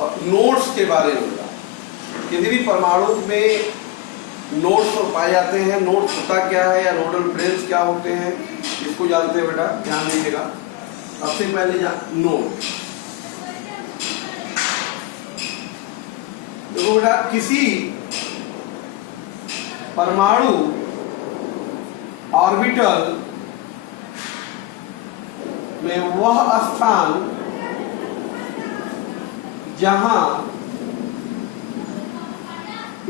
Nodes के बारे में बताया। किसी भी परमाणु में नोड्स पाए जाते हैं। नोड्स होता क्या है या नोडल ब्रेन्स क्या होते हैं, इसको जानते हैं बेटा, ध्यान दीजिएगा। सबसे पहले नोड, देखो बेटा, किसी परमाणु ऑर्बिटल में वह स्थान जहां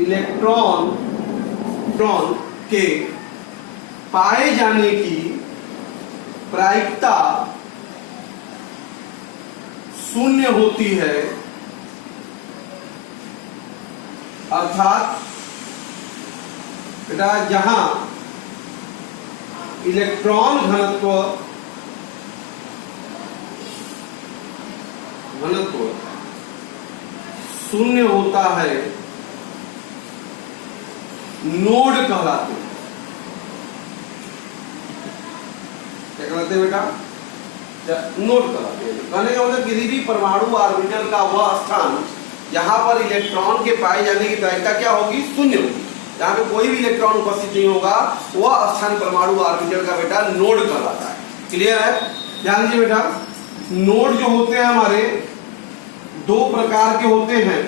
इलेक्ट्रॉन के पाए जाने की प्रायिकता शून्य होती है, अर्थात बेटा जहां इलेक्ट्रॉन घनत्व शून्य होता है, नोड कहलाते हैं। क्या कहलाते हैं बेटा? नोड कहलाते हैं। कहने का मतलब किसी भी परमाणु ऑर्बिटल का वह स्थान जहां पर इलेक्ट्रॉन के पाए जाने की प्रायिकता क्या होगी? शून्य होगी। जहां पे कोई भी इलेक्ट्रॉन उपस्थित नहीं होगा, वह स्थान परमाणु ऑर्बिटल का बेटा नोड कहलाता है। क्लियर है? ध्यान दीजिए बेटा, नोड जो होते हैं हमारे दो प्रकार के होते हैं।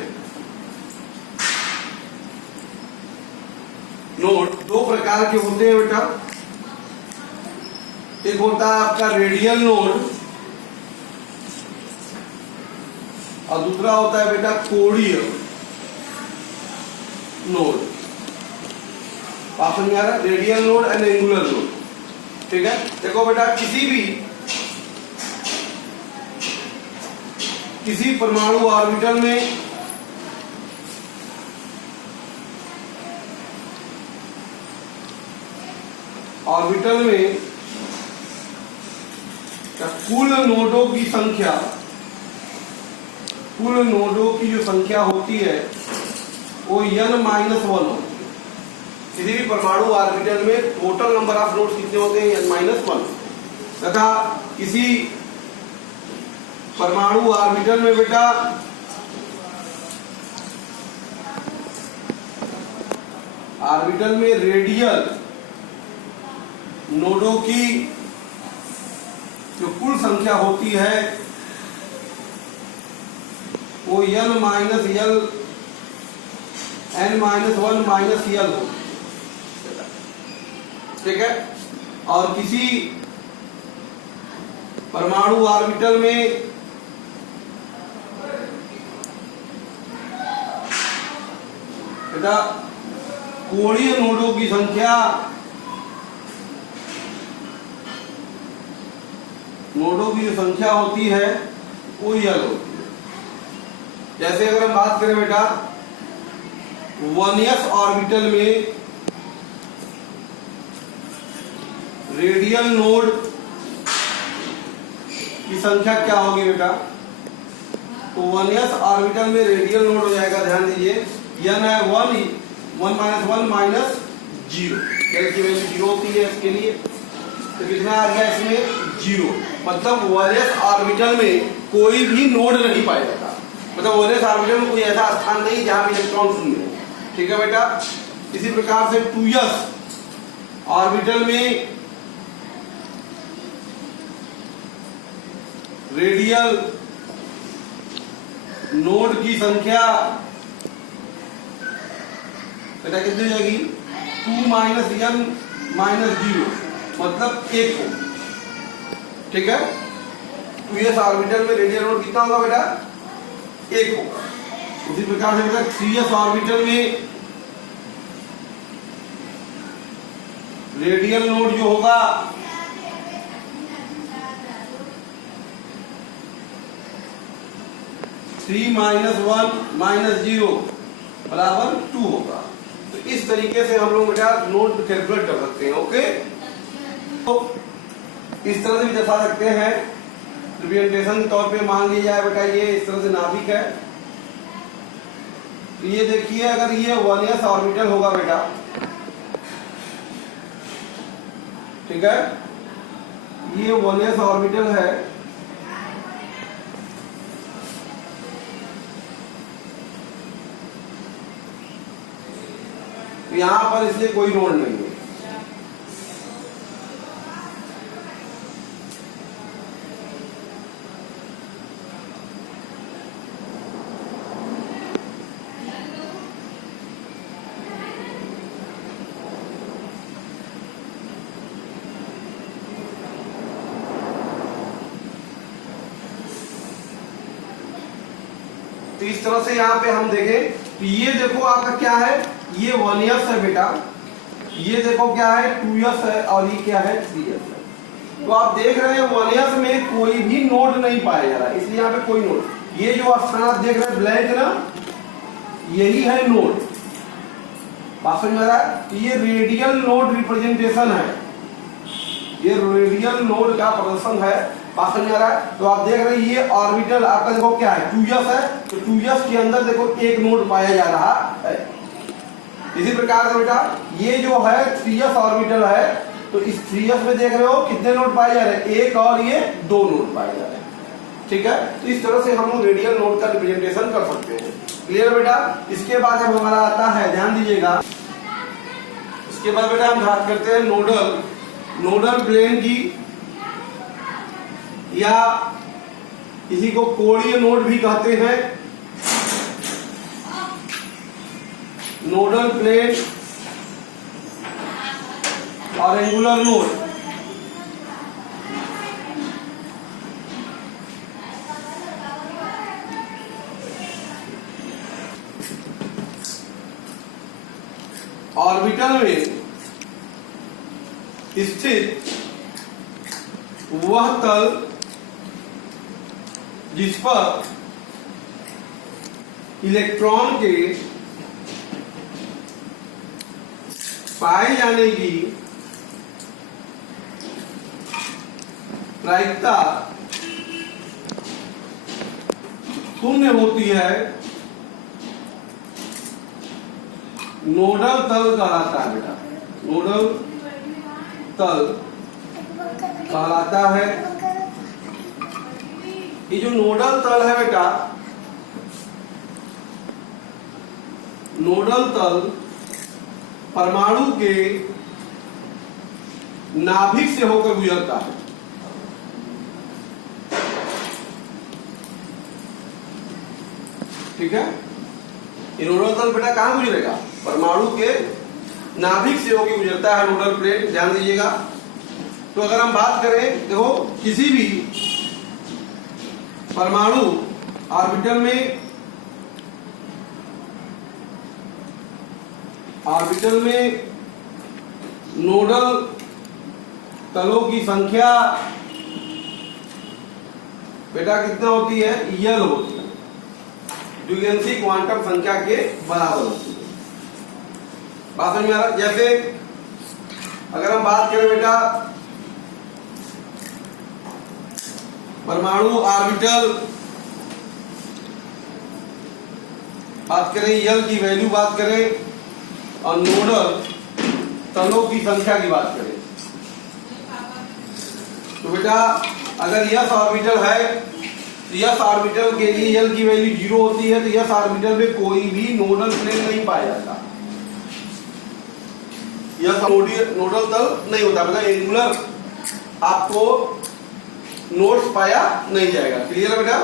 नोड दो प्रकार के होते हैं बेटा। एक होता है आपका रेडियल नोड और दूसरा होता है बेटा कोणीय नोड। बात समझ आ रहा है? Radial node and angular node. ठीक है, देखो बेटा, किसी परमाणु ऑर्बिटल में कुल नोडों की जो संख्या होती है वो n-1 होती है। किसी भी परमाणु ऑर्बिटल में टोटल नंबर ऑफ नोड्स कितने होते हैं? n-1। तथा किसी परमाणु ऑर्बिटल में बेटा रेडियल नोडों की जो कुल संख्या होती है वो n-1 होती है। ठीक है, और किसी परमाणु ऑर्बिटल में बेटा कोणीय नोडों की संख्या होती है वो यल होती है। जैसे अगर हम बात करें बेटा 1s ऑर्बिटल में रेडियल नोड की संख्या क्या होगी बेटा? तो 1s ऑर्बिटल में रेडियल नोड हो जाएगा, ध्यान दीजिए, n है 1 -1 -0, की वैल्यू 0 होती है इसके लिए, तो कितना आ गया इसमें? 0। मतलब 1s ऑर्बिटल में कोई भी नोड नहीं पाया जाता। मतलब 1s ऑर्बिटल में कोई ऐसा स्थान नहीं जहां भी इलेक्ट्रॉन शून्य हो। ठीक है बेटा, इसी प्रकार से 2s ऑर्बिटल में रेडियल नोड की संख्या बेटा कितनी हो जाएगी? 2 -n -0, मतलब 1 हो। ठीक है, 2s ऑर्बिटल में रेडियल नोड कितना होगा बेटा? 1 होगा। उसी प्रकार से बेटा 3s ऑर्बिटल में रेडियल नोड जो होगा -1 -0 बराबर 2 होगा। तो इस तरीके से हम लोग बेटा नोड कैलकुलेट कर सकते हैं। ओके, तो इस तरह से भी दर्शा सकते हैं। रिप्रेजेंटेशन के तौर पे मान लिया जाए बेटा ये इस तरह से नाभिक है। तो ये देखिए, अगर ये 1s ऑर्बिटल होगा बेटा, ठीक है, ये 1s ऑर्बिटल है तो यहां पर इसलिए कोई नोड नहीं है। तो इस तरह से यहाँ पे हम देखें तो ये देखो आपका क्या है, ये 1s है बेटा, ये देखो क्या है 2s है, और ये क्या है 3s है। तो आप देख रहे हैं 1s में कोई भी नोड नहीं पाया जा रहा है, इसलिए यहाँ पे कोई नोड, ये जो स्थान आप देख रहे हैं ब्लैंक ना, यही है नोड। बात समझ में आ रहा है? ये रेडियल नोड रिप्रेजेंटेशन है, ये रेडियल नोड का प्रदर्शन है। बात समझ में आ रहा है? तो आप देख रहे हैं ये ऑर्बिटल आपका देखो क्या है 2s है, तो 2s के अंदर देखो एक नोड पाया जा रहा है। इसी प्रकार से बेटा ये जो है 3s ऑर्बिटल है, तो इस 3s में देख रहे हो कितने नोड पाए जा रहे हैं, एक और ये 2 नोड पाए जा रहे हैं। ठीक है, तो इस तरह से हम लोग रेडियल नोड का रिप्रेजेंटेशन कर सकते हैं। क्लियर बेटा? इसके बाद जब हमारा आता है, ध्यान दीजिएगा, इसके बाद बेटा हम बात करते हैं नोडल प्लेन की, या इसी को कोणीय नोड भी कहते हैं। नोडल प्लेन और एंगुलर नोड। ऑर्बिटल में स्थित वह तल जिस पर इलेक्ट्रॉन के पाए जाने की प्रायिकता शून्य होती है, नोडल तल कहलाता है बेटा, नोडल तल कहलाता है। ये जो नोडल तल है बेटा, नोडल तल परमाणु के नाभिक से होकर गुजरता है। ठीक है, ये नोडल तल बेटा कहां गुजरेगा, परमाणु के नाभिक से होकर गुजरता है नोडल प्लेन। ध्यान दीजिएगा। तो अगर हम बात करें, देखो किसी भी परमाणु ऑर्बिटल में नोडल तलों की संख्या बेटा कितना होती है, यल होती है, जो यूएनसी क्वांटम संख्या के बराबर होती है। बात समझ में आ रहा है? जैसे अगर हम बात करें बेटा परमाणु ऑर्बिटल, बात करें यल की वैल्यू बात करें, और नोडल तलों की संख्या की बात करें, तो बेटा अगर यस ऑर्बिटल है तो यस ऑर्बिटल के लिए यल की वैल्यू 0 होती है, तो यस ऑर्बिटल में कोई भी नोडल प्लेन नहीं पाया जाता, यस नोडल तल नहीं होता, मतलब एंगुलर आपको नोड्स पाया नहीं जाएगा। क्लियर है बेटा?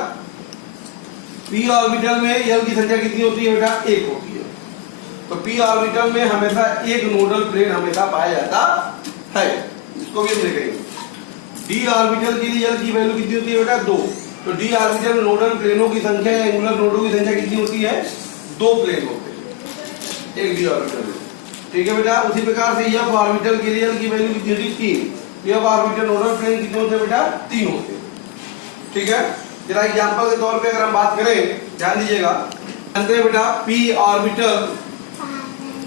पी ऑर्बिटल में यल की संख्या कितनी होती है बेटा, 1 होती है, तो पी ऑर्बिटल में हमेशा एक नोडल प्लेन हमेशा पाया जाता है, इसको भी हम देखेंगे। डी ऑर्बिटल के लिए यल की वैल्यू कितनी होती है बेटा, 2, तो डी ऑर्बिटल नोडल प्लेनों की संख्या या एंगुलर नोडों की संख्या कितनी होती है, 2 प्लेन होते हैं एक डी ऑर्बिटल में। ठीक है बेटा? उसी प्रकार से एफ ऑर्बिटल के लिए यल की वैल्यू कितनी होती है, 3, एफ ऑर्बिटल नोडल प्लेन कितने होते हैं बेटा, 3 होते हैं। ठीक है, जरा एग्जांपल के तौर पे अगर हम बात करें, ध्यान दीजिएगा, जानते हैं बेटा पी ऑर्बिटल,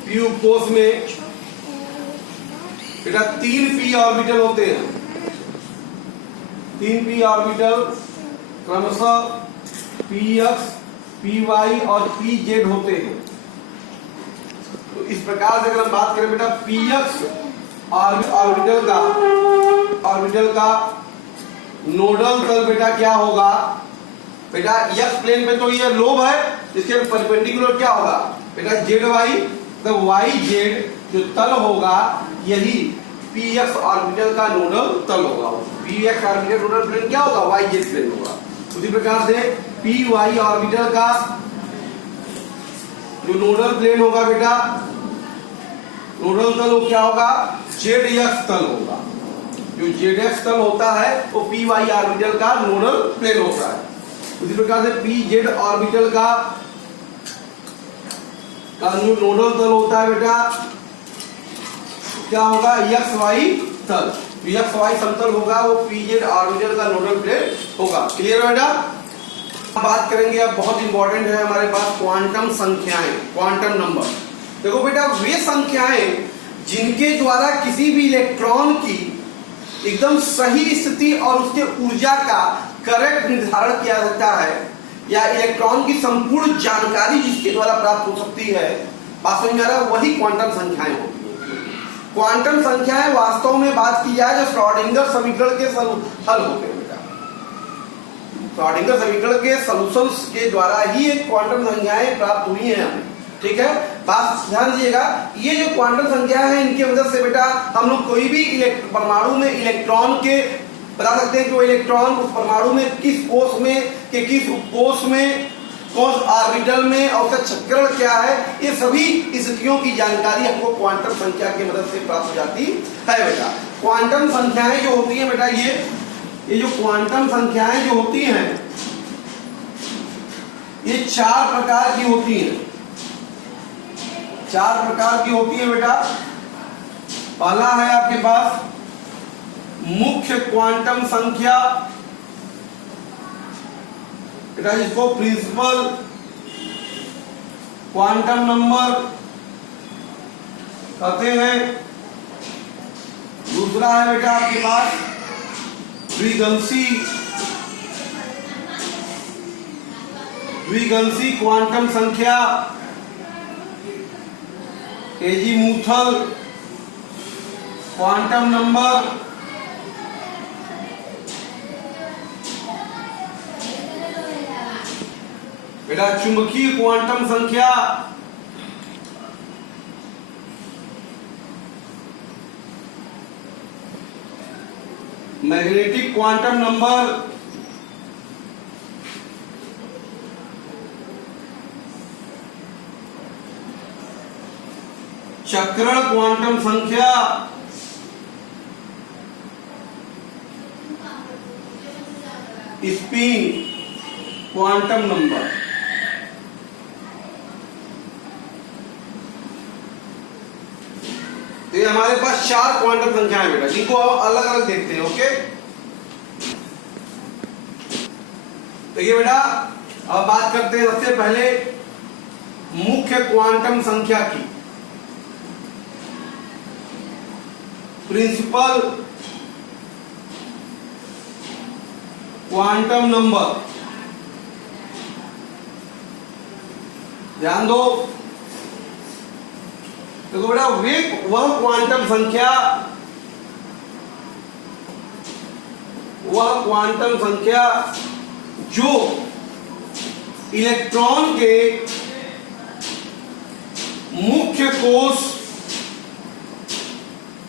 पी कोष में बेटा 3 पी ऑर्बिटल होते हैं, 3 पी ऑर्बिटल क्रमशः पी एक्स, पी वाई और पी जेड होते हैं। तो इस प्रकार से अगर हम बात करें बेटा पी एक्स ऑर्बिटल का नोडल तल बेटा क्या होगा, बेटा एक्स प्लेन पे तो ये लोब है, इसके परपेंडिकुलर क्या होगा बेटा जेड वाई तो वाई जेड जो तल होगा यही पी एक्स ऑर्बिटल का नोडल तल होगा। P X orbital nodal plane क्या होगा? वाई जेड प्लेन होगा। उसी प्रकार से पी वाई ऑर्बिटल का जो नोडल प्लेन होगा बेटा, नोडल तल वो क्या होगा? जेड एक्स तल होगा। जो जेड एक्स तल होता है वो पी वाई ऑर्बिटल का नोडल प्लेन होता है। उसी प्रकार से पी जेड ऑर्बिटल का जो नोडल तल होता है बेटा क्या होगा? एक्स वाई तल। एक्स वाई समतल होगा वो पी जेड ऑर्बिटल का नोडल प्लेन होगा। क्लियर है बेटा? बात करेंगे अब बहुत इंपॉर्टेंट है हमारे पास क्वांटम संख्याएं, क्वांटम नंबर। देखो बेटा वे संख्याएं जिनके द्वारा किसी भी इलेक्ट्रॉन की एकदम सही स्थिति और उसके ऊर्जा का करेक्ट निर्धारण किया जाता है, या इलेक्ट्रॉन की संपूर्ण जानकारी जिसके द्वारा प्राप्त हो सकती है, बात समझ में आ रहा है? वही क्वांटम संख्याएं होती है। क्वांटम संख्याएं वास्तव में बात की जाए जो श्रोडिंगर समीकरण के हल होते हैं बेटा। श्रोडिंगर समीकरण के सॉल्यूशंस के द्वारा ही एक क्वांटम संख्याएं प्राप्त हुई हैं हमें। ठीक है, बात ध्यान दीजिएगा। ये जो क्वांटम संख्या है इनकी मदद से बेटा हम लोग कोई भी परमाणु में इलेक्ट्रॉन के बता सकते हैं कि वो इलेक्ट्रॉन उस परमाणु में किस कोष में कि किस उपकोष में, कौन ऑर्बिटल में, और उसका चक्रण क्या है, ये सभी स्थितियों की जानकारी हमको क्वांटम संख्या की मदद से प्राप्त हो जाती है बेटा। क्वांटम संख्याएं जो होती हैं बेटा ये जो क्वांटम संख्याएं जो होती हैं ये 4 प्रकार की होती हैं। 4 प्रकार की होती है बेटा। पहला है आपके पास मुख्य क्वांटम संख्या बेटा, जिसको प्रिंसिपल क्वांटम नंबर कहते हैं। दूसरा है बेटा आपके पास द्विगंशी क्वांटम संख्या, एजीमुथल क्वांटम नंबर। बेटा चुंबकीय क्वांटम संख्या, मैग्नेटिक क्वांटम नंबर, चक्रण क्वांटम संख्या, स्पिन क्वांटम नंबर। ये हमारे पास 4 क्वांटम संख्याएं बेटा, जिनको अलग अलग देखते हैं। ओके, तो ये बेटा अब बात करते हैं सबसे पहले मुख्य क्वांटम संख्या की। प्रिंसिपल क्वांटम नंबर, ध्यान दो। देखो बेटा वह क्वांटम संख्या जो इलेक्ट्रॉन के मुख्य कोष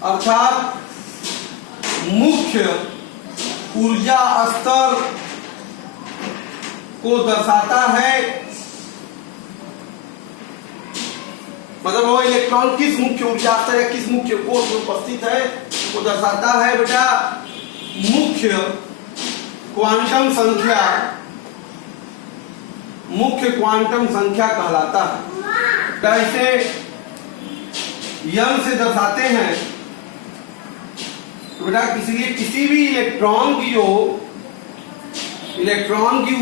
अर्थात मुख्य ऊर्जा स्तर को दर्शाता है। मतलब वो इलेक्ट्रॉन किस मुख्य ऊर्जा स्तर या किस मुख्य कोष में उपस्थित है वो दर्शाता है बेटा मुख्य क्वांटम संख्या। मुख्य क्वांटम संख्या कहलाता है। कैसे यंग से दर्शाते हैं तो बेटा इसलिए किसी भी इलेक्ट्रॉन की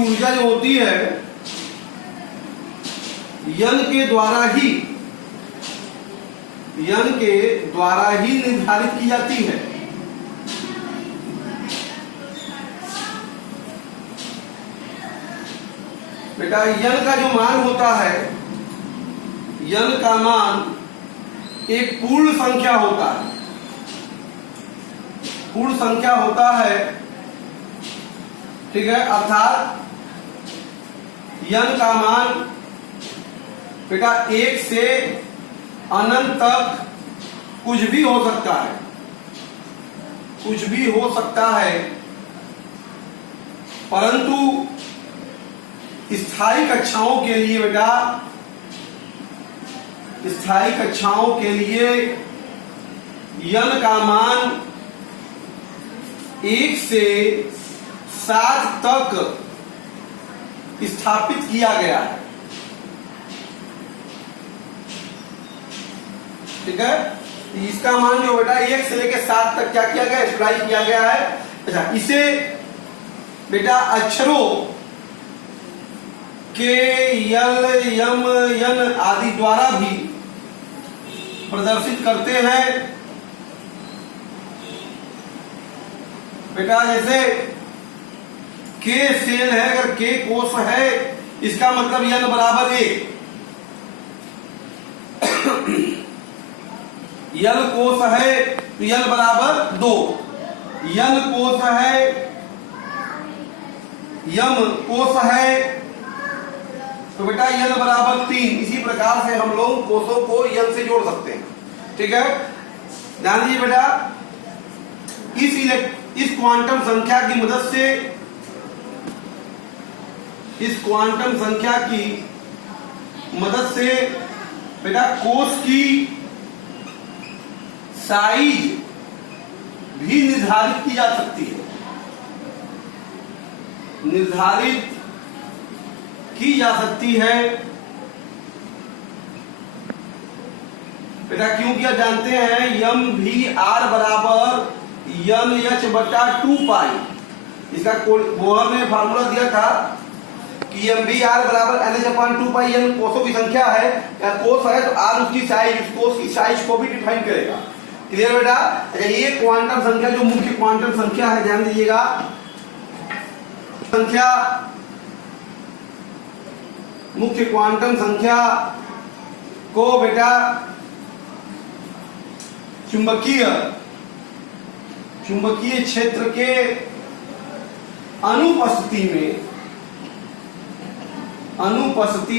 ऊर्जा जो होती है यंग के द्वारा ही निर्धारित की जाती है। बेटा यंग का जो मान होता है, यंग का मान एक पूर्ण संख्या होता है। पूर्ण संख्या होता है, ठीक है। अर्थात यंग का मान बेटा 1 से अनंत तक कुछ भी हो सकता है, कुछ भी हो सकता है, परंतु स्थायी कक्षाओं के लिए बेटा, स्थायी कक्षाओं के लिए n का मान 1 से 7 तक स्थापित किया गया है। ठीक है, इसका मान जो बेटा 1 से लेकर 7 तक क्या किया गया, स्प्लाई किया गया है। अच्छा, इसे बेटा अक्षरों के यल, यम, यन आदि द्वारा भी प्रदर्शित करते हैं बेटा। जैसे के सेल है, अगर के कोष है, इसका मतलब n बराबर 1, यल कोष है तो यल बराबर 2, यन कोष है, यम कोष है तो बेटा यन बराबर 3। इसी प्रकार से हम लोग कोषों को यन से जोड़ सकते हैं। ठीक है, ध्यान दीजिए बेटा, इस क्वांटम संख्या की मदद से, इस क्वांटम संख्या की मदद से बेटा कोष की साइज भी निर्धारित की जा सकती है, निर्धारित की जा सकती है बेटा। क्योंकि आप जानते हैं यम भी आर बराबर यन एच बटा 2 पाई। इसका बोहर ने फार्मूला दिया था कि एम बी आर बराबर एन एच अपॉन 2 पाई। एन कोषों की संख्या है, या कोष है तो आर उसकी साइज, उस कोष की साइज को भी डिफाइन करेगा। क्लियर बेटा? ये क्वांटम संख्या जो मुख्य क्वांटम संख्या है, ध्यान दीजिएगा, संख्या मुख्य क्वांटम संख्या को बेटा चुंबकीय क्षेत्र के अनुपस्थिति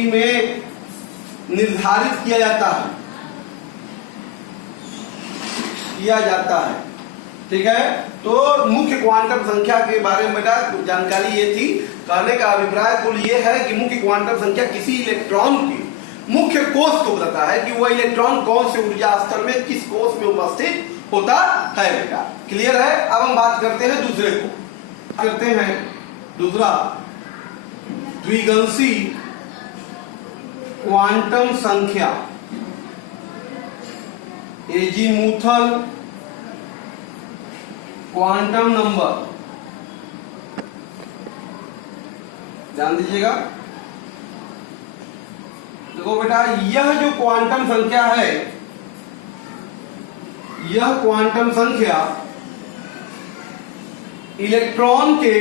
में निर्धारित किया जाता है। ठीक है, तो मुख्य क्वांटम संख्या के बारे में बेटा जानकारी ये थी। कहने का अभिप्राय कुल ये है कि मुख्य क्वांटम संख्या किसी इलेक्ट्रॉन की मुख्य कोष को बताता है कि वह इलेक्ट्रॉन कौन से ऊर्जा स्तर में किस कोष में उपस्थित होता है बेटा। क्लियर है? अब हम बात करते हैं दूसरे को, करते हैं दूसरा द्विगंशी क्वांटम संख्या, एजीमुथल क्वांटम नंबर। ध्यान दीजिएगा, देखो बेटा, यह जो क्वांटम संख्या है, यह क्वांटम संख्या इलेक्ट्रॉन के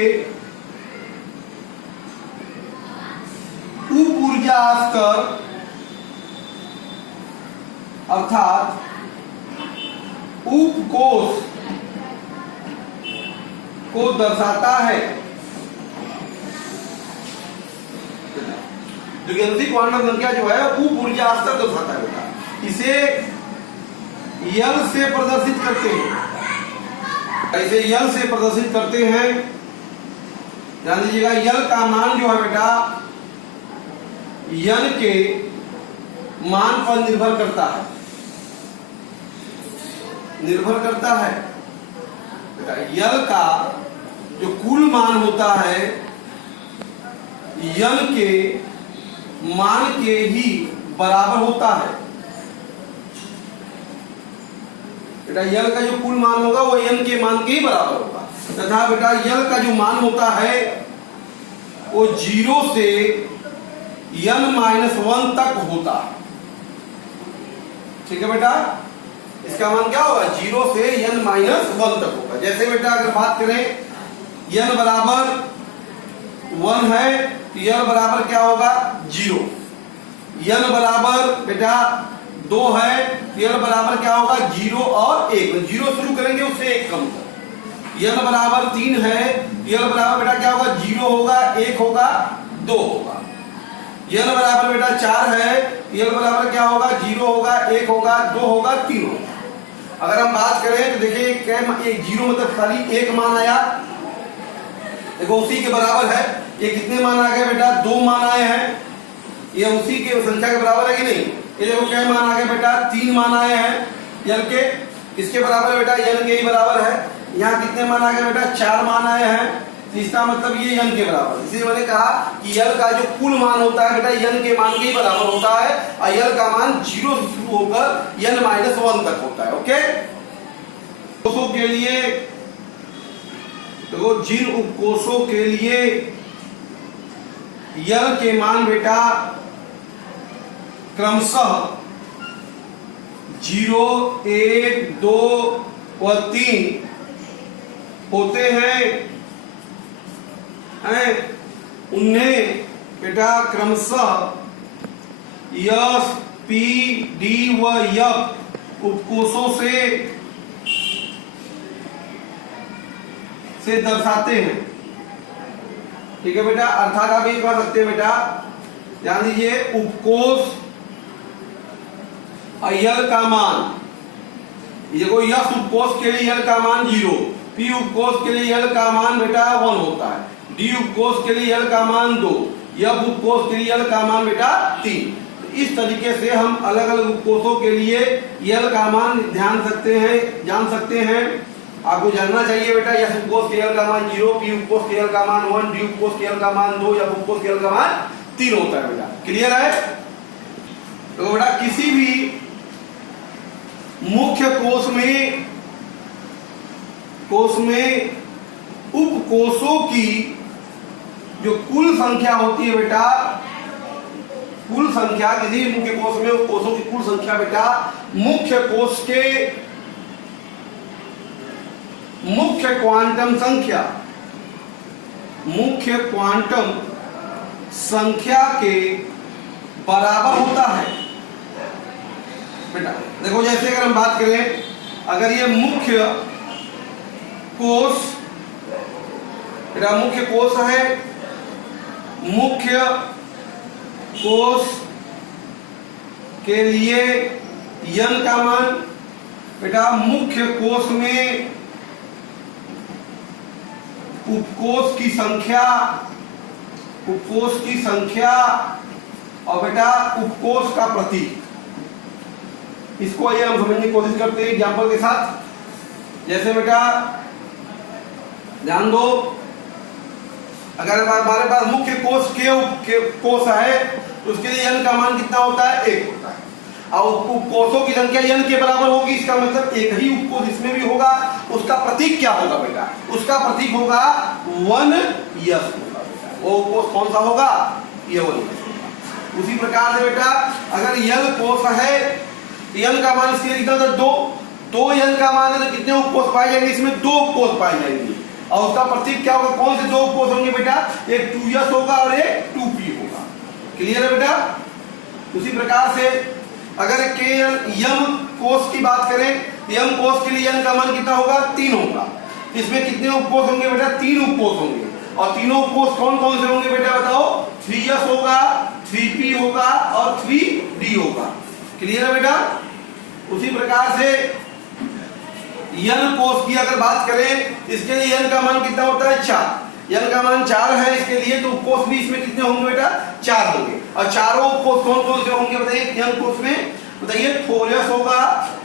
उप ऊर्जा स्तर अर्थात उपकोष को दर्शाता है। द्विगंशी क्वांटम संख्या जो है उप ऊर्जा स्तर दर्शाता है बेटा। इसे यल से प्रदर्शित करते हैं, ऐसे यल से प्रदर्शित करते हैं। ध्यान दीजिएगा, यल का मान जो है बेटा यन के मान पर निर्भर करता है, निर्भर करता है बेटा। यल का जो कुल मान होता है यन के मान के ही बराबर होता है बेटा। यल का जो कुल मान होगा वो यन के मान के ही बराबर होगा। तथा बेटा यल का जो मान होता है वो 0 से n-1 तक होता है। ठीक है बेटा, इसका मान क्या होगा? 0 से n-1 तक होगा। जैसे बेटा अगर बात करें n बराबर 1 है तो n बराबर क्या होगा? 0। n बराबर बेटा 2 है तो n बराबर क्या होगा? 0 और 1। 0 शुरू करेंगे उससे 1 कम कर। n बराबर 3 है तो n बराबर बेटा क्या होगा? 0 होगा, 1 होगा, 2 होगा। यल बराबर बेटा 4 है, यल बराबर क्या होगा, 0 होगा, 1 होगा, 2 होगा, 3 होगा। अगर हम बात करें तो देखिए क्या, एक 0 मतलब खाली एक मान आया, देखो उसी के बराबर है। ये कितने मान आ गए बेटा, 2 मान आए हैं, ये उसी के संख्या के बराबर है कि नहीं। ये देखो क्या मान आ गए बेटा, 3 मान आए हैं यल के, इसके बराबर बेटा यल के ही बराबर है। यहाँ कितने मान आ गए बेटा, 4 मान आए हैं, इसका मतलब ये यन के बराबर। इसलिए मैंने कहा कि यल का जो कुल मान होता है बेटा यन के मान के ही बराबर होता है, और यल का मान 0 से शुरू होकर n - 1 तक होता है। ओके, कोषों के लिए देखो, जिन उपकोषों के लिए यल के मान बेटा क्रमशः 0, 1, 2 और 3 होते हैं, उन्हें बेटा क्रमशः यस, पी, डी व यफ उपकोषों से दर्शाते हैं। ठीक है बेटा, अर्थात आप ये कर सकते हैं बेटा, ध्यान दीजिए, उपकोष यल का मान, देखो यस उपकोष के लिए यल का मान 0, पी उपकोष के लिए यल का मान बेटा 1 होता है, डी उपकोष के लिए यल का मान 2, यफ उपकोष के लिए यल का मान बेटा 3। इस तरीके से हम अलग अलग उपकोषों के लिए यल का मान जान सकते हैं। आपको जानना चाहिए बेटा, यस उपकोष के यल का मान 0, पी उपकोष के यल का मान 1, डी उपकोष के यल का मान 2, यफ उपकोष के यल का मान 3 होता है बेटा। क्लियर है? तो बेटा किसी भी मुख्य कोष में उपकोषों की जो कुल संख्या होती है बेटा, कुल संख्या, किसी मुख्य कोष में उपकोषों की कुल संख्या बेटा मुख्य कोष के मुख्य क्वांटम संख्या के बराबर होता है बेटा। देखो जैसे अगर हम बात करें, अगर ये मुख्य कोष बेटा मुख्य कोष है, मुख्य कोष के लिए यन का मान बेटा मुख्य कोष में उपकोष की संख्या और बेटा उपकोष का प्रतीक, इसको आइए हम समझने की कोशिश करते हैं एग्जांपल के साथ। जैसे बेटा ध्यान दो, अगर हमारे पास मुख्य कोष है तो उसके लिए n का मान कितना होता है, 1 होता है, और उपकोषों की संख्या n के बराबर होगी, इसका मतलब एक ही उपकोष इसमें भी होगा। उसका प्रतीक क्या होगा बेटा, उसका प्रतीक होगा 1s होगा बेटा। वो उपकोष कौन सा होगा, ये 1s होगा। उसी प्रकार से बेटा अगर यल कोष है, n का मान इसके लिए कितना था, 2 n का मान है तो कितने उपकोष पाए जाएंगे, इसमें 2 उपकोष पाए जाएंगे, और उसका प्रतीक क्या होगा, कौन से 2 उपकोष होंगे बेटा, एक 2s होगा और एक 2p होगा। क्लियर है बेटा? उसी प्रकार से अगर यम कोष की बात करें, यम कोष के लिए n का मान कितना होगा, 3 होगा। इसमें कितने उपकोष होंगे बेटा, 3 उपकोष होंगे, और तीनों उपकोष कौन कौन से होंगे बेटा बताओ, 3s होगा, 3p होगा और 3d होगा। क्लियर है बेटा? उसी प्रकार से n कोष की अगर बात करें, इसके लिए n का मान कितना होता है, 4, n का मान 4 है इसके लिए, तो उपकोष भी इसमें कितने होंगे बेटा, 4 होंगे। और चारों उपकोष कौन कौन से होंगे बताइए, n कोष में बताइए, 4s होगा,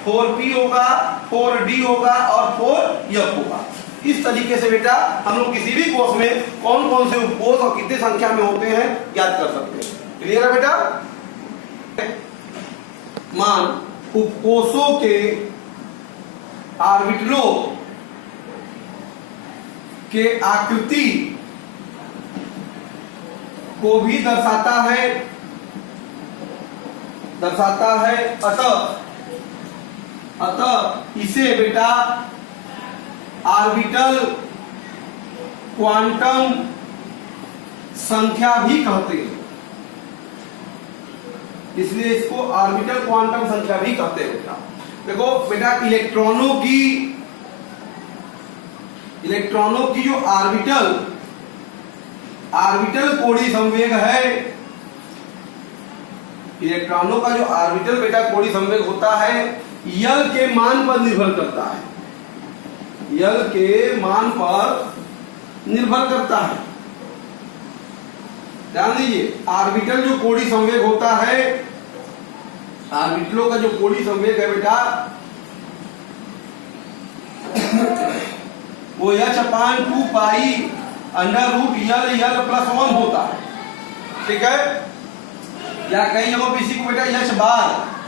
4p होगा, 4d होगा और 4f होगा। इस तरीके से बेटा हम लोग किसी भी कोष में कौन कौन से उपकोष और कितनी संख्या में होते हैं ज्ञात कर सकते हैं। क्लियर है बेटा? मान उपकोषों के ऑर्बिटलों के आकृति को भी दर्शाता है। अतः इसे बेटा ऑर्बिटल क्वांटम संख्या भी कहते हैं, इसलिए इसको ऑर्बिटल क्वांटम संख्या भी कहते हैं बेटा। देखो बेटा इलेक्ट्रॉनों की जो ऑर्बिटल कोणीय संवेग है इलेक्ट्रॉनों का जो ऑर्बिटल बेटा कोणीय संवेग होता है यल के मान पर निर्भर करता है, यल के मान पर निर्भर करता है। ध्यान दीजिए, ऑर्बिटल जो कोणीय संवेग होता है, ऑर्बिटलों का जो कोणीय संवेग है बेटा वो h/2 पाई अंडर रूट यल प्लस 1 होता है। ठीक है, या कई जगहों पे इसी को बेटा h बार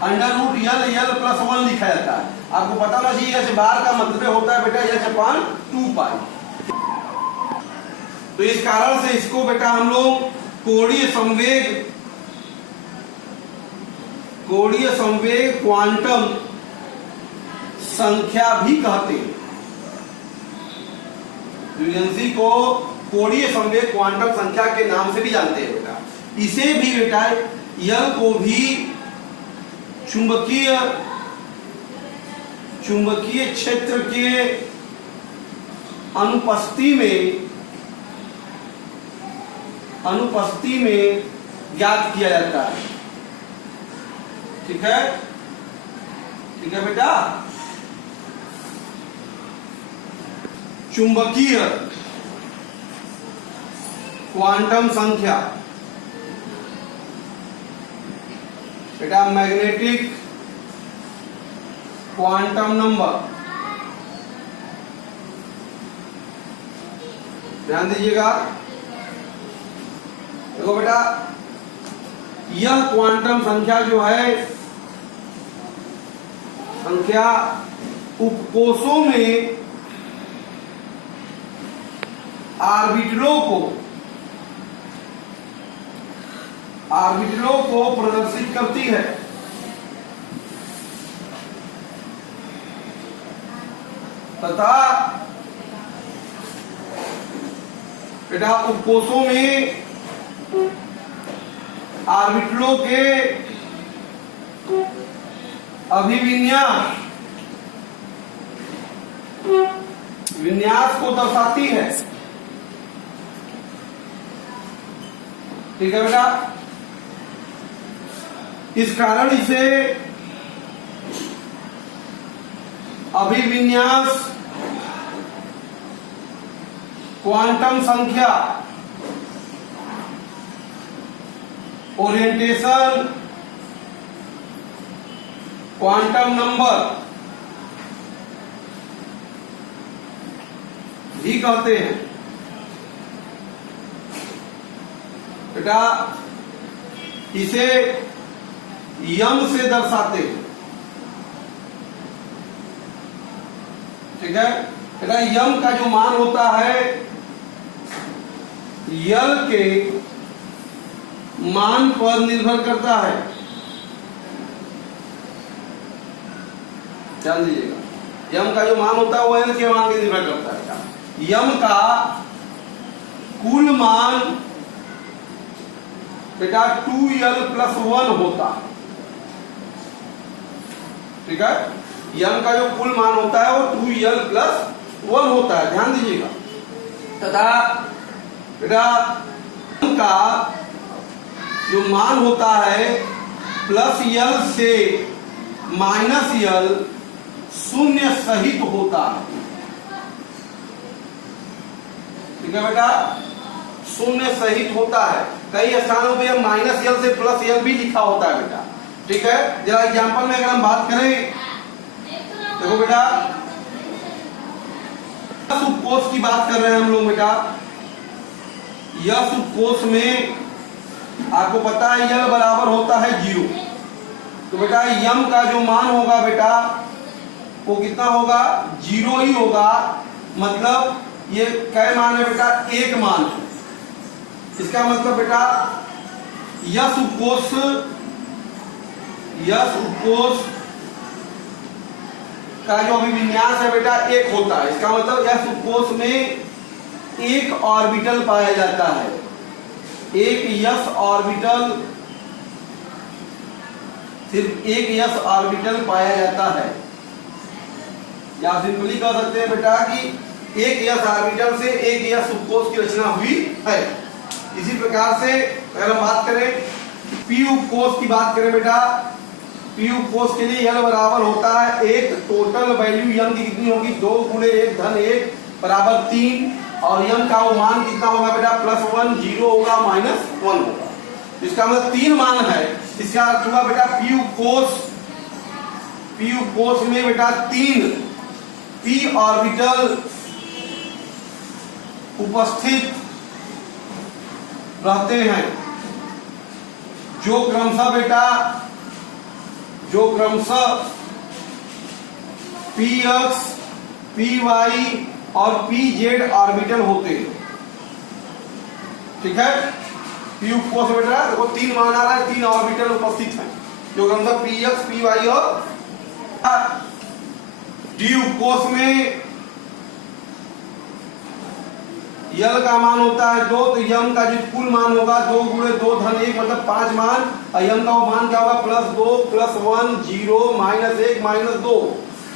अंडर रूट यल प्लस 1 लिखा जाता है। आपको पता होना चाहिए h बार का मतलब होता है बेटा h/2 पाई। तो इस कारण से इसको बेटा हम लोग कोणीय संवेग क्वांटम संख्या भी कहते हैं। फ्रीक्वेंसी को कोणीय संवेग क्वांटम संख्या के नाम से भी जानते हैं बेटा। इसे भी बेटा यल को भी चुंबकीय क्षेत्र के अनुपस्थिति में ज्ञात किया जाता है। ठीक है, ठीक है बेटा। चुंबकीय क्वांटम संख्या बेटा मैग्नेटिक क्वांटम नंबर, ध्यान दीजिएगा। देखो बेटा, यह क्वांटम संख्या जो है संख्या उपकोषों में ऑर्बिटलों को प्रदर्शित करती है। तथा बेटा उपकोषों में ऑर्बिटलों के विन्यास को दर्शाती है। ठीक है बेटा, इस कारण इसे अभिविन्यास क्वांटम संख्या ओरिएंटेशन क्वांटम नंबर भी कहते हैं। बेटा इसे यम से दर्शाते हैं। ठीक है बेटा, यम का जो मान होता है यल के मान पर निर्भर करता है। ध्यान दीजिएगा, यम का जो मान होता है वो यल के मान पर निर्भर करता है। यम का कुल मान बेटा 2l + 1 होता है। ठीक है, यम का जो कुल मान होता है वो 2l + 1 होता है। ध्यान दीजिएगा, तथा बेटा का जो मान होता है +l से -l शून्य सहित होता है। ठीक है बेटा, शून्य सहित होता है। कई स्थानों पे -l से +l भी लिखा होता है बेटा। ठीक है, जरा एग्जाम्पल में अगर हम बात करें, देखो बेटा उपकोष की बात कर रहे हैं हम लोग बेटा। यह उपकोष में आपको पता है यल बराबर होता है 0। तो बेटा यम का जो मान होगा बेटा वो कितना होगा, 0 ही होगा। मतलब ये क्या मान है बेटा, एक मान है। इसका मतलब बेटा यह उपकोष का जो अभिविन्यास है बेटा 1 होता है। इसका मतलब यह उपकोष में एक ऑर्बिटल पाया जाता है, एक यस ऑर्बिटल, सिर्फ एक यस ऑर्बिटल पाया जाता है। या सिंपली कह सकते हैं बेटा कि एक यस ऑर्बिटल से एक यस उपकोष की रचना हुई है। इसी प्रकार से अगर हम बात करें पी उप कोष की बात करें बेटा, पी उप कोष के लिए यल बराबर होता है एक, टोटल वैल्यू यम की कितनी होगी 2 गुणे 1 धन 1 बराबर 3, और यम का वो मान कितना होगा बेटा +1, 0 होगा -1 होगा। इसका मतलब 3 मान है। इसका अर्थ हुआ बेटा पी उप कोष में बेटा 3 पी ऑर्बिटल उपस्थित रहते हैं, जो क्रमशः पी एक्स, पी वाई और पी जेड ऑर्बिटल होते हैं। ठीक है, पी उप कोष बेटा देखो 3 मान आ रहा है, 3 ऑर्बिटल उपस्थित हैं जो क्रमशः पी एक्स, पी वाई और डी उप कोष में यल का मान होता है 2, तो यम का जो कुल मान होगा 2 गुणे 2 धन 1 मतलब 5 मान, और यम का वो मान क्या होगा +2, +1, 0, -1, -2,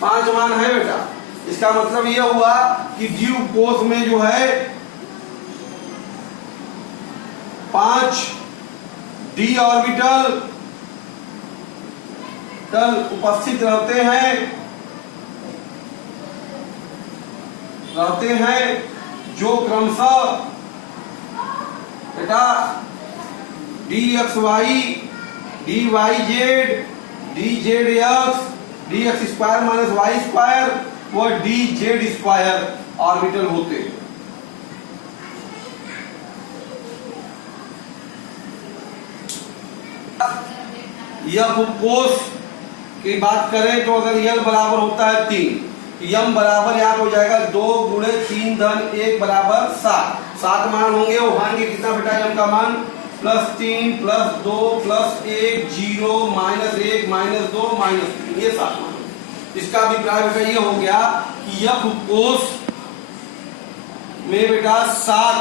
5 मान है बेटा। इसका मतलब यह हुआ कि डी उप कोष में जो है 5 डी ऑर्बिटल उपस्थित रहते हैं जो क्रमशः बेटा dxy, dyz, dzx, dx² - y² व dz² ऑर्बिटल होते हैं। यह उपकोष की बात करें तो अगर यल बराबर होता है 3, यम बराबर यहाँ हो जाएगा 2 गुणे 3 धन 1 बराबर 7 मान होंगे। वो होंगे कितना बेटा यम का मान +3 +2 +1 0 -1 -2 -3, ये 7 मान। इसका अभिप्राय बेटा ये हो गया कि यह उपकोष में बेटा 7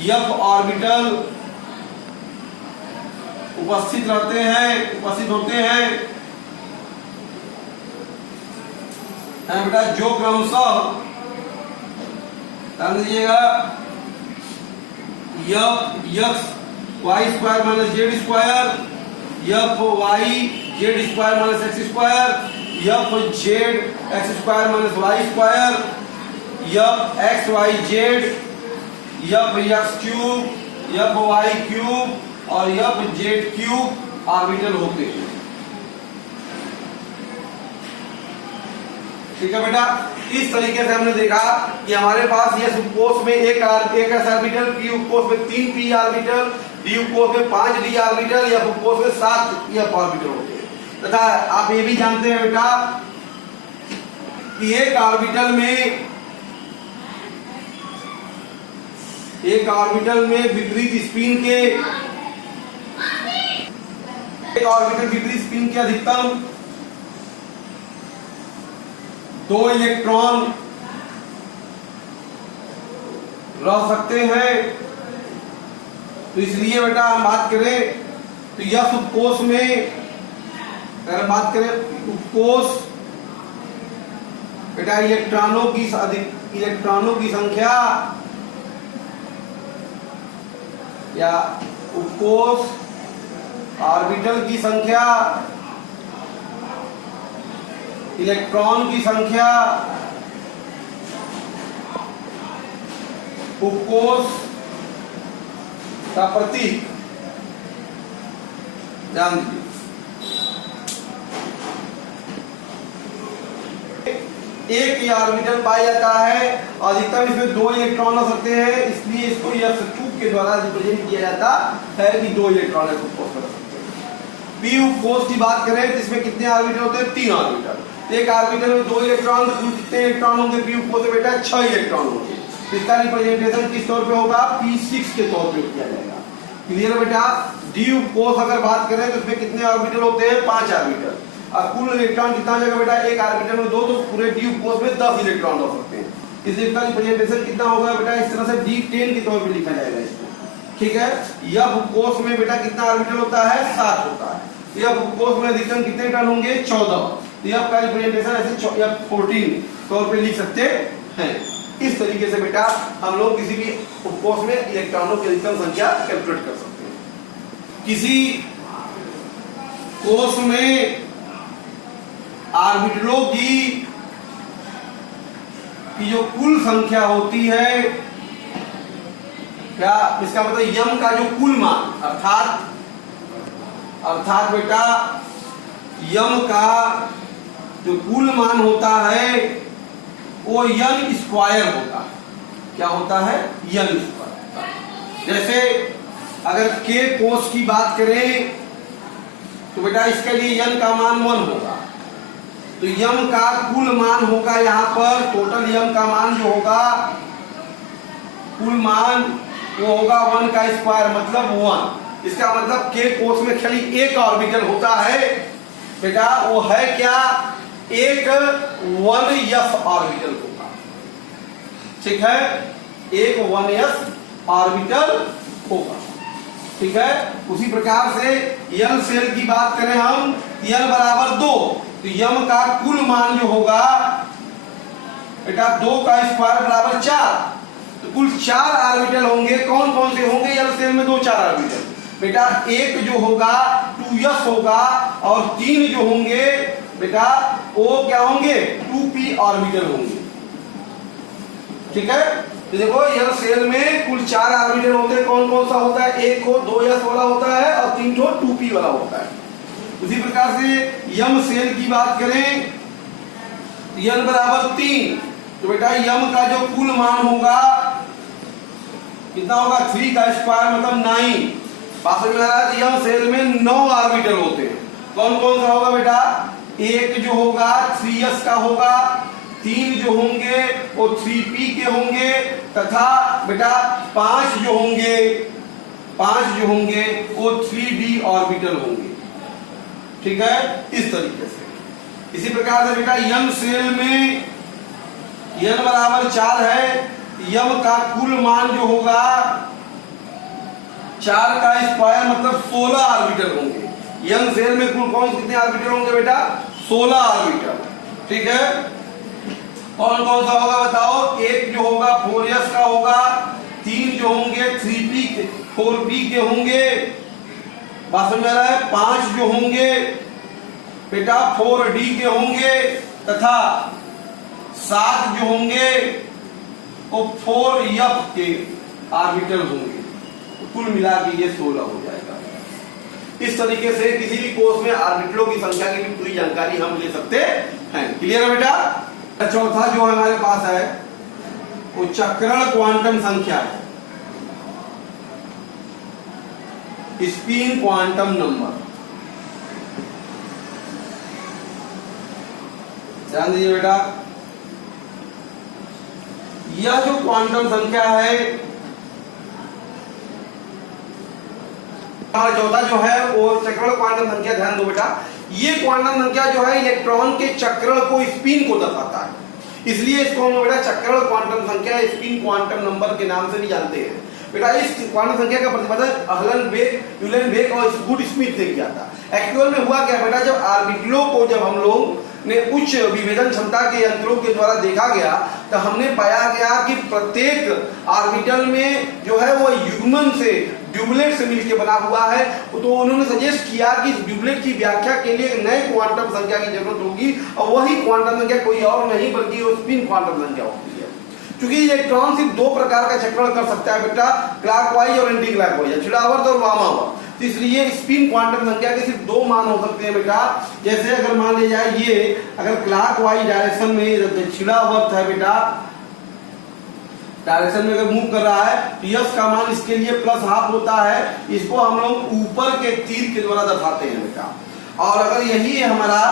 यफ ऑर्बिटल उपस्थित होते हैं बेटा, जो क्रमशः ध्यान दीजिएगा F y² - z², F y z² - x², F z x² - y², F x y z, F x³, F y³ और यफ z³ ऑर्बिटल होते हैं। ठीक है बेटा, इस तरीके से हमने देखा कि हमारे पास ये उपकोष में एक एस ऑर्बिटल, पी उपकोष में 3 पी ऑर्बिटल, डी उपकोष में 5 डी ऑर्बिटल, एफ उपकोष में 7 एफ ऑर्बिटल होते हैं। तथा आप ये भी जानते हैं बेटा कि एक ऑर्बिटल में विपरीत स्पिन के अधिकतम 2 इलेक्ट्रॉन रह सकते हैं। तो इसलिए बेटा हम बात करें तो यह उपकोष में अगर बात करें उपकोष बेटा इलेक्ट्रॉनों की संख्या या उपकोष ऑर्बिटल की संख्या, इलेक्ट्रॉन की संख्या, उपकोष का प्रतीक ध्यान दीजिए। एक ही ऑर्बिटल पाया जाता है, अधिकतम इसमें 2 इलेक्ट्रॉन हो सकते हैं, इसलिए इसको यह क्यूब के द्वारा रिप्रेजेंट किया जाता है कि 2 इलेक्ट्रॉन है उपकोष कर सकते हैं। पी उपकोष की बात करें तो इसमें कितने ऑर्बिटल होते हैं 3 ऑर्बिटल। एक ऑर्बिटल में 2 इलेक्ट्रॉन, कुल कितने इलेक्ट्रॉन होंगे पी उपकोष में बेटा 6 इलेक्ट्रॉन होंगे। इसका रिप्रेजेंटेशन किस तौर पे होगा p6 के तौर पे किया जाएगा। क्लियर बेटा। डी उपकोष अगर बात करें तो इसमें कितने ऑर्बिटल होते हैं 5 ऑर्बिटल। अब कुल इलेक्ट्रॉन कितना हो जाएगा बेटा, एक ऑर्बिटल में 2, तो पूरे डी उपकोष में 10 इलेक्ट्रॉन हो सकते हैं। इसका रिप्रेजेंटेशन कितना होगा बेटा, इस तरह से D10 के तौर पे लिखा जाएगा इसको। ठीक है। यह उपकोष में बेटा कितना ऑर्बिटल होता है 7 होता है। यह उपकोष में अधिकतम कितने इलेक्ट्रॉन होंगे 14। यह का रिप्रेजेंटेशन ऐसे 14 तौर पे लिख सकते हैं। इस तरीके से बेटा हम लोग किसी भी उपकोष में इलेक्ट्रॉनों की अधिकतम संख्या कैलकुलेट कर सकते हैं। किसी कोष में ऑर्बिटलों की जो कुल संख्या होती है, क्या इसका मतलब यम का जो कुल मान अर्थात बेटा यम का जो कुल मान होता है वो यन स्क्वायर होता है। क्या होता है? यन स्क्वायर। जैसे अगर के कोष की बात करें तो बेटा इसके लिए यन का मान 1 होगा, तो यम का कुल मान होगा यहाँ पर टोटल यम का मान जो होगा कुल मान वो होगा 1 का स्क्वायर मतलब 1। इसका मतलब के कोष में खाली एक ऑर्बिटल होता है बेटा, वो है क्या? एक 1s ऑर्बिटल होगा। ठीक है, एक 1s ऑर्बिटल होगा। ठीक है, उसी प्रकार से यल सेल की बात करें हम, यल बराबर 2, तो यम का कुल मान जो होगा बेटा 2 का स्क्वायर बराबर 4, तो कुल 4 ऑर्बिटल होंगे। कौन कौन से होंगे यल सेल में? 2 4 ऑर्बिटल बेटा। एक जो होगा 2s होगा और 3 जो होंगे बेटा वो क्या होंगे? 2p ऑर्बिटल होंगे। ठीक है, तो देखो यल सेल में कुल 4 ऑर्बिटल होते हैं। कौन कौन सा होता है? एक को 2s वाला होता है और 3 को 2p वाला होता है। उसी प्रकार से यम सेल की बात करें, यल बराबर 3, तो बेटा यम का जो कुल मान होगा कितना होगा? 3 का स्क्वायर मतलब 9। बात समझ में आ रहा है? यम सेल में 9 ऑर्बिटल होते हैं। कौन कौन सा होगा बेटा? एक जो होगा 3s का होगा, 3 जो होंगे वो 3p के होंगे, तथा बेटा 5 जो होंगे वो 3d ऑर्बिटल होंगे। ठीक है, इस तरीके से। इसी प्रकार से बेटा यम सेल में यन बराबर 4 है, यम का कुल मान जो होगा 4 का स्क्वायर मतलब 16 ऑर्बिटल होंगे। यम सेल में कुल कौन कितने ऑर्बिटल होंगे बेटा? 16 ऑर्बिटल। ठीक है, कौन कौन सा होगा बताओ? एक जो होगा 4s का होगा, 3 जो होंगे 4p के होंगे। बात समझ आ रहा है? 5 जो होंगे बेटा 4d के होंगे, तथा 7 जो होंगे वो 4f के ऑर्बिटल होंगे। तो कुल मिला के ये 16 हो जाएगा। इस तरीके से किसी भी कोष में ऑर्बिटलों की संख्या की भी पूरी जानकारी हम ले सकते हैं। क्लियर है बेटा? चौथा जो हमारे पास है वो चक्रण क्वांटम संख्या है, स्पिन क्वांटम नंबर। ध्यान दीजिए बेटा, यह जो क्वांटम संख्या है चौथा जो है वो चक्रण क्वांटम संख्या। ध्यान दो बेटा, ये क्वांटम संख्या जो है इलेक्ट्रॉन के चक्रण को, स्पिन को दर्शाता है, इसलिए इसको हम बेटा चक्रण क्वांटम संख्या, स्पिन क्वांटम नंबर के नाम से भी जानते हैं। बेटा इस क्वांटम संख्या का प्रतिपादन यूलेनबेक और गुड स्मिथ ने किया था। एक्चुअल में हुआ क्या बेटा, जब ऑर्बिटलों को जब हम लोग ने उच्च विभेदन क्षमता के यंत्रों के द्वारा देखा गया तो हमने पाया गया कि प्रत्येक ऑर्बिटल में जो है वो युग्मन से, ड्यूबलेट से मिलकर बना हुआ है। तो उन्होंने सजेस्ट किया कि ड्यूबलेट की व्याख्या के लिए एक नए क्वांटम संख्या की जरूरत होगी, और वही क्वांटम संख्या कोई और नहीं बल्कि वो स्पिन क्वांटम संख्या होती है। क्योंकि इलेक्ट्रॉन सिर्फ 2 प्रकार का चक्रण कर सकता है बेटा, क्लॉकवाइज और एंटी क्लॉकवाइज, छिड़ावर्त और वामावर्त। तो इसलिए स्पिन क्वांटम संख्या के सिर्फ 2 मान हो सकते हैं बेटा। जैसे अगर मान लिया जाए ये अगर क्लॉकवाइज डायरेक्शन में छिड़ावर्त है बेटा, डायरेक्शन में अगर मूव कर रहा है तो यस का मान इसके लिए +½ होता है। इसको हम लोग ऊपर के तीर के द्वारा दर्शाते हैं बेटा। और अगर यही हमारा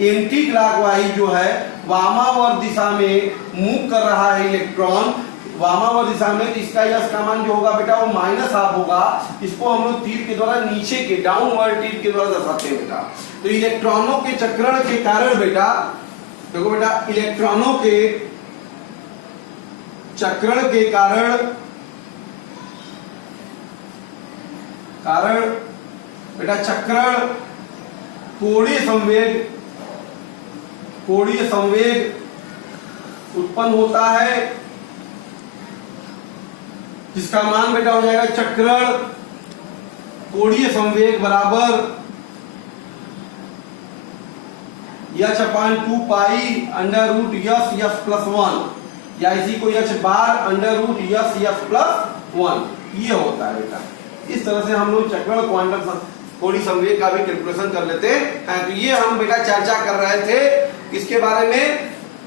एंटी क्लॉकवाइज जो है वामावर्त दिशा में मूव कर रहा है इलेक्ट्रॉन, वामावर्त दिशा में, तो इसका यस का मान जो होगा बेटा वो -½ होगा। इसको हम लोग तीर के द्वारा नीचे के डाउनवर्ड तीर के द्वारा दर्शाते हैं बेटा। तो इलेक्ट्रॉनों के चक्रण के कारण बेटा, देखो बेटा, इलेक्ट्रॉनों के चक्रण के कारण बेटा चक्रण कोणीय संवेग उत्पन्न होता है, जिसका मान बेटा हो जाएगा चक्रण कोणीय संवेग बराबर h upon 2 pi under root S plus 1 या इसी को h bar under root S plus 1 ये होता है बेटा। इस तरह से हम लोग चक्रवात क्वांटम कोणीय संवेग का भी कैलकुलेशन कर लेते हैं। तो ये हम बेटा चर्चा कर रहे थे किसके बारे में,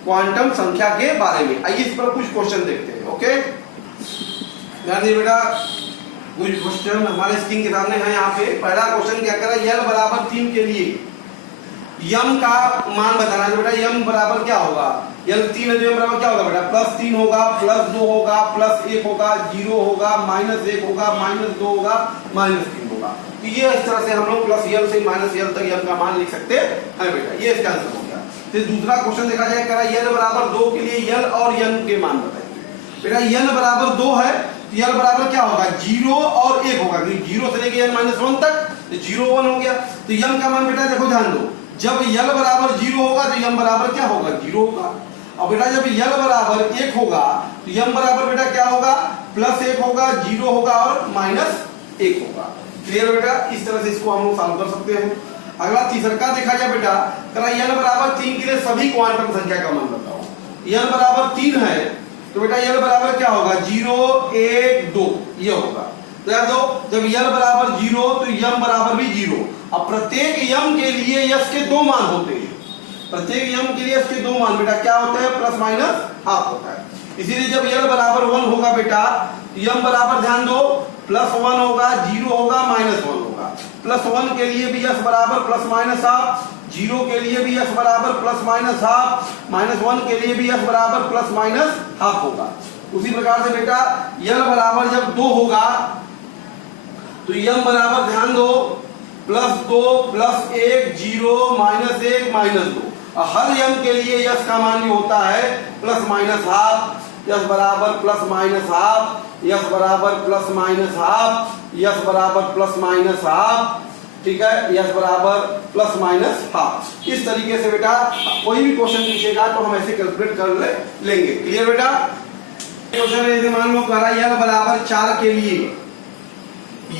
क्वांटम संख्या के बारे में। आइए इस पर कुछ क्वेश्चन देखते हैं। ओके ध्यान दीजिए बेटा, कुछ क्वेश्चन हमारे स्क्रीन के सामने है यहाँ पे। पहला क्वेश्चन क्या कर रहा है, l बराबर 3 के लिए यम का मान बताना है बेटा। यम बराबर क्या होगा, यल 3 है तो यम बराबर क्या होगा बेटा, +3 होगा, +2 होगा, +1 होगा, 0 होगा, -1 होगा, -2 होगा, -3 होगा। तो ये इस तरह से हम लोग प्लस यल से माइनस यल तक यम का मान लिख सकते हैं बेटा। ये इसका आंसर हो गया। फिर दूसरा क्वेश्चन देखा जाए, करा यल बराबर 2 के लिए यल और यन के मान बताएंगे बेटा। यल बराबर 2 है तो यल बराबर क्या होगा, 0 और 1 होगा, क्योंकि 0 से लेके n - 1 तक तो 0 1 हो गया। तो यम का मान बेटा देखो ध्यान दो, जब यल बराबर 0 होगा तो यम बराबर क्या होगा, 0 होगा। और बेटा जब यल बराबर 1 होगा तो यम बराबर बेटा क्या होगा, +1 होगा, 0 होगा और -1 होगा। क्लियर बेटा, इस तरह से इसको हम लोग सॉल्व कर सकते हैं। अगला तीसरा का देखा जाए बेटा, करा यल बराबर 3 के लिए सभी क्वांटम संख्या का मान बताओ। यल बराबर 3 है तो बेटा यल बराबर क्या होगा, 0 1 2 ये होगा। तो जब यल बराबर 0 तो यम बराबर भी 0। अब प्रत्येक यम के लिए यस के 2 मान होते हैं। प्रत्येक यम के लिए यस के 2 मान बेटा क्या होते हैं, +- होता है। इसीलिए जब यल बराबर 1 होगा बेटा, यम बराबर ध्यान दो +1 होगा, 0 होगा, -1 होगा। +1 के लिए भी यस बराबर +-1/2, 0 के लिए भी यस बराबर +-1/2, -1 के लिए भी यस बराबर +-1/2 होगा। उसी प्रकार से बेटा यल बराबर जब 2 होगा तो यम बराबर ध्यान दो +2 +1 0 -1 -2। हर यम के लिए यस का मान जो होता है +-1/2, यस बराबर +-1/2, यस बराबर +-1/2, यस बराबर +-1/2, ठीक है, यस बराबर +-1/2। इस तरीके से बेटा कोई भी क्वेश्चन पूछेगा तो हम ऐसे कैलकुलेट कर लेंगे। क्लियर बेटा। क्वेश्चन है, मान लो करा यल बराबर 4 के लिए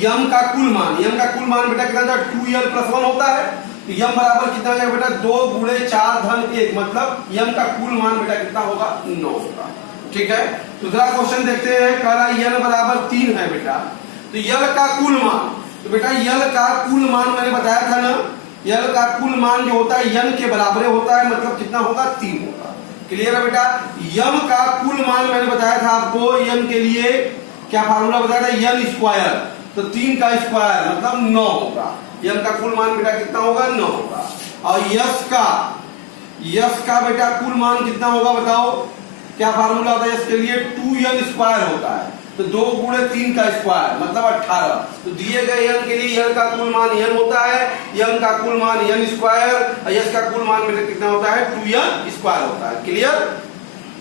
यम का कुल मान, यम का कुल मान बेटा कितना था, 2l + 1 होता है। तो यम बराबर कितना हो जाएगा बेटा, 2 × 4 + 1, मतलब यम का कुल मान बेटा कितना होगा, 9 होगा। ठीक है। दूसरा क्वेश्चन देखते हैं, कह रहा यल बराबर 3 है बेटा। तो यल का कुल मान, तो बेटा यल का कुल मान मैंने बताया था ना, यल का कुल मान जो होता है यन के बराबर होता है, मतलब कितना होगा, 3 होगा। क्लियर है बेटा। यम का कुल मान मैंने बताया था आपको, यम के लिए क्या फार्मूला बताया था, यन स्क्वायर, तो 3 का स्क्वायर मतलब 9 होगा। यम का कुल मान बेटा कितना होगा, 9 होगा। और यस का बेटा कुल मान कितना होगा बताओ, क्या फार्मूला होता है, इसके लिए 2n स्क्वायर होता है, तो 2 × 3 का स्क्वायर मतलब 18। तो दिए गए यन के लिए यल का कुल मान यन होता है, यम का कुल मान यन स्क्वायर, और यस का कुल मान बेटा कितना होता है, 2n स्क्वायर होता है। क्लियर।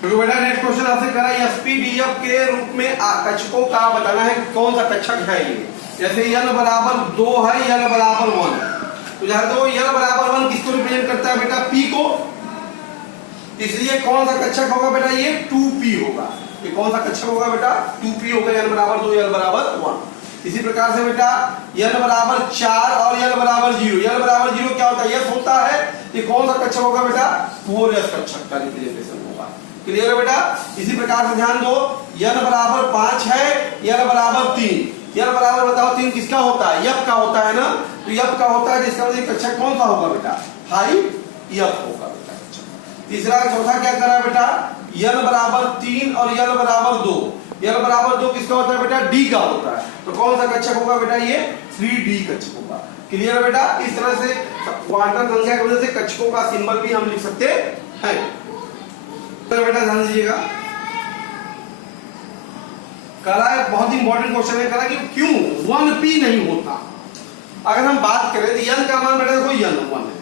तो बेटा नेक्स्ट क्वेश्चन आपसे करा, SPDF के रूप में कक्षकों का बताना है, कौन सा कक्षक है ये। जैसे यल बराबर 2 है, यल बराबर 1, तो जहां तो यल बराबर 1 किसको रिप्रेजेंट करता है बेटा, P को, इसलिए कौन सा कक्षक होगा बेटा, ये 2P होगा। ये कौन सा कक्षक होगा बेटा, 2P होगा। यल बराबर 2, यल बराबर 1। इसी प्रकार से बेटा यल बराबर 4 और यल बराबर 0, यल बराबर 0 क्या होता है, यस होता है। ये कौन सा कक्षक होगा बेटा, 4s कक्षक का रिप्रेजेंटेशन होगा। क्लियर है बेटा। इसी प्रकार से ध्यान दो, यल बराबर 5 है, यल बराबर 3, यल बराबर बताओ 3 किसका होता है, यफ का होता है ना, तो यफ का होता है, जिसका मतलब कक्षक कौन सा होगा बेटा, 5f होगा बेटा। तीसरा चौथा क्या करा बेटा, यल बराबर 3 और यल बराबर 2, यल बराबर 2 किसका होता है बेटा, डी का होता है, तो कौन सा कक्षक होगा बेटा, ये 3d कक्षक होगा। क्लियर है बेटा। इस तरह से क्वांटम संख्या की वजह से कक्षकों का सिंबल भी हम लिख सकते हैं। तो बेटा ध्यान दीजिएगा, करा है बहुत इंपॉर्टेंट क्वेश्चन है, करा कि क्यों 1p नहीं होता। अगर हम बात करें तो यन का मान बेटा देखो यन 1 है,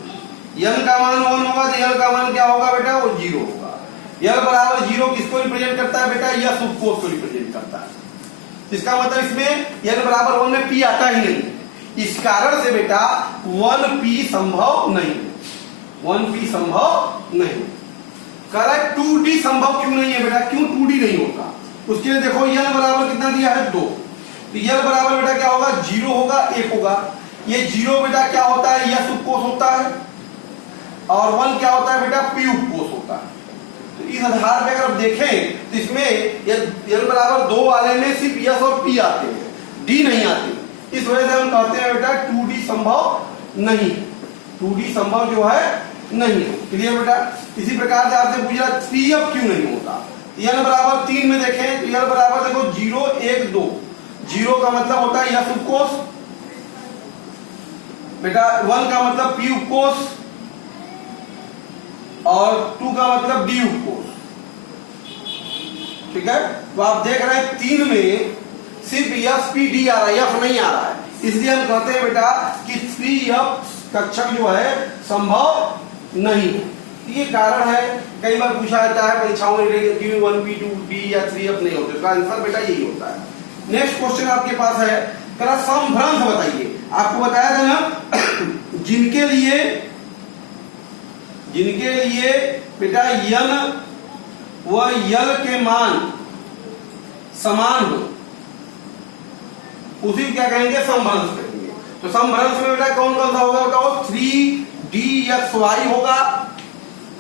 यन का मान 1 होगा तो यल का मान क्या होगा बेटा, वो 0 होगा। यल बराबर 0 किसको रिप्रेजेंट करता है बेटा, यस को रिप्रेजेंट करता है। इसका मतलब इसमें यल बराबर 1 में p आता ही नहीं। इस कारण से बेटा 1p संभव नहीं, 1p संभव नहीं। करेक्ट। 2d संभव क्यों नहीं है बेटा, क्यों 2d नहीं होता, उसके लिए देखो यल बराबर कितना दिया है, 2, तो यल बराबर बेटा क्या होगा, 0 होगा, 1 होगा। ये 0 बेटा क्या होता है, यस उपकोष होता है, और 1 क्या होता है बेटा, पी उपकोष होता है। तो इस आधार पे अगर आप देखें तो इसमें यल बराबर 2 वाले में सिर्फ यस और पी आते हैं, डी नहीं आते। इस वजह से हम कहते हैं बेटा 2D संभव नहीं, 2D संभव जो है नहीं है। क्लियर बेटा। इसी प्रकार से आपसे पूछा 3F क्यों नहीं होता। यल बराबर 3 में देखें तो यल बराबर देखो 0 1 2, 0 का मतलब होता है यस उपकोष बेटा, 1 का मतलब पी उपकोष, और 2 का मतलब डी उपकोष। ठीक है। तो आप देख रहे हैं 3 में सिर्फ एस पी डी आ रहा है, एफ नहीं आ रहा है। इसलिए हम कहते हैं बेटा कि 3F कक्षक जो है संभव नहीं है। ये कारण है, कई बार पूछा जाता है परीक्षाओं में 1P2D या 3F नहीं होते, इसका आंसर बेटा यही होता है। नेक्स्ट क्वेश्चन आपके पास है, करा समभ्रंश बताइए। आपको बताया था ना जिनके लिए बेटा यन व यल के मान समान हो, उसी क्या कहेंगे, समभ्रंश कहेंगे। तो समभ्रंश में बेटा कौन कौन सा होगा बताओ, 3DXY होगा,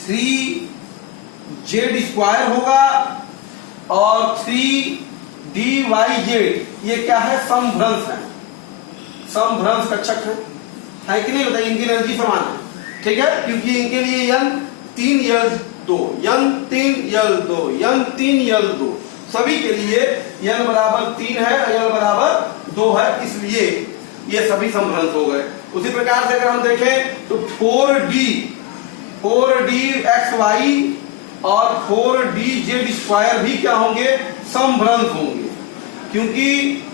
3Z² होगा, और 3DYZ। ये क्या है, समभ्रंश है, समभ्रंश कक्षक है कि नहीं बताइए। इनकी एनर्जी समान है, ठीक है, क्योंकि इनके लिए यन 3 यल 2, यन 3 यल 2, यन 3 यल 2, सभी के लिए यल बराबर 3 है, यल बराबर 2 है, इसलिए ये सभी समभ्रंश हो गए। उसी प्रकार से अगर हम देखें तो 4DXY और 4DZ² भी क्या होंगे, समभ्रंश होंगे, क्योंकि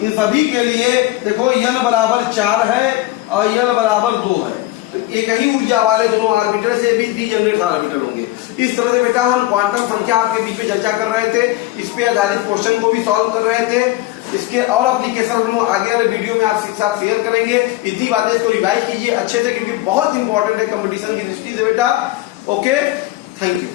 इन सभी के लिए देखो यल बराबर 4 है और यल बराबर 2 है। तो एक ही ऊर्जा वाले दोनों ऑर्बिटर से भी डीजेनरेट ऑर्बिटर होंगे। इस तरह से बेटा हम क्वांटम संख्या आपके बीच में चर्चा कर रहे थे, इस पे आधारित क्वेश्चन को भी सॉल्व कर रहे थे। इसके और एप्लीकेशन हम आगे वाले वीडियो में आपके साथ शेयर करेंगे। इतनी बातें इसको रिवाइज कीजिए अच्छे से, क्योंकि बहुत इंपॉर्टेंट है कंपटीशन की दृष्टि से बेटा। Okay, thank you.